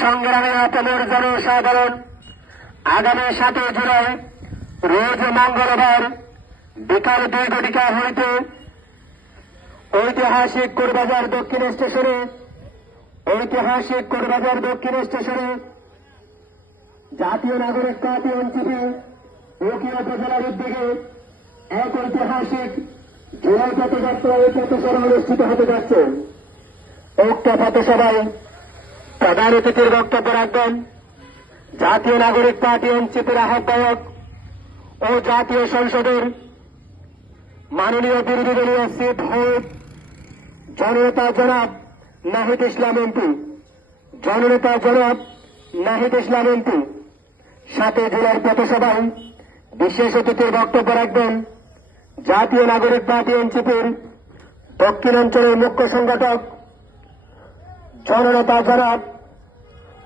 সংগ্রামে অপমর জনসাধারণ আগামী 7 জুলাই রোজ মঙ্গলবার বিকাল 2 ঘটিকা হইতে ঐতিহাসিক কোরবাজার দক্ষিণ স্টেশনে জাতীয় নাগরিক পার্টি এনসিপি রোকিয়া উপজেলার উদ্যোগে এক ঐতিহাসিক জুলাই পথযাত্রা ও পথসভা অনুষ্ঠিত হতে যাচ্ছে। উক্ত পথসভায় প্রধান অতিথির বক্তব্য রাখবেন জাতীয় নাগরিক পার্টি এনসিপির আহ্বায়ক ও জাতীয় সংসদের মাননীয় বিরোধী দলীয় হুইপ জননেতা জনাব নাহিদ ইসলাম এমপি। 7 জুলাই পথসভায় বিশেষ অতিথির বক্তব্য রাখবেন জাতীয় নাগরিক পার্টি এনসিপির দক্ষিণাঞ্চলের মুখ্য সংগঠক জননেতা জনাব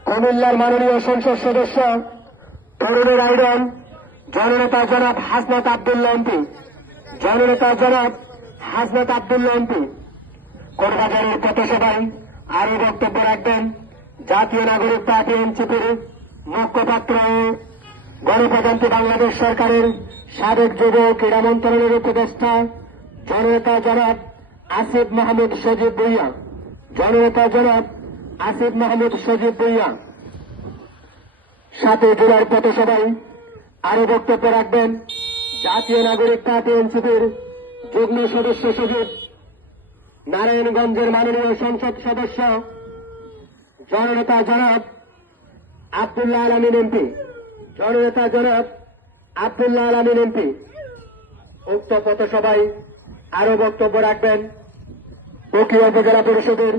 কুমিল্লার মাননীয় সংসদ সদস্য তরুণের আইডন জননেতা জনাব হাসনাত আব্দুল্লাহ এমপি। কোরবাজারের পথসভায় আরো বক্তব্য রাখবেন জাতীয় নাগরিক পার্টি এনসিপির মুখপাত্র ও গণপ্রজাতন্ত্রী বাংলাদেশ সরকারের সাবেক যুব ক্রীড়া মন্ত্রণালয়ের উপদেষ্টা জননেতা জনাব আসিফ মাহমুদ সজীব ভুঁইয়া। 7 জুলাই পথসভায় আরো বক্তব্য রাখবেন জাতীয় নাগরিক পার্টি এনসিপির যুগ্ম সদস্য সচিব নারায়ণগঞ্জের মাননীয় সংসদ সদস্য জননেতা জনাব আব্দুল্লাহ আলামিন এমপি। উক্ত পথসভায় আরো বক্তব্য রাখবেন রোকিয়া উপজেলা পরিষদের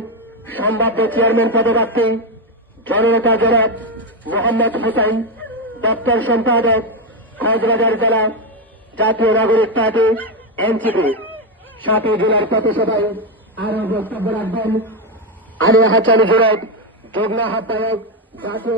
সম্ভাব্য চেয়ারম্যান পদপ্রার্থী জননেতা জনাব মোহাম্মদ হুসাইন, দপ্তর সম্পাদক কক্সবাজার জেলা জাতীয় নাগরিক পার্টি এনসিপি। 7 জুলাই পথসভায় আরো বক্তব্য রাখবেন আলী হাসান জুরাইদ, যুগ্ম আহ্বায়ক জাতীয়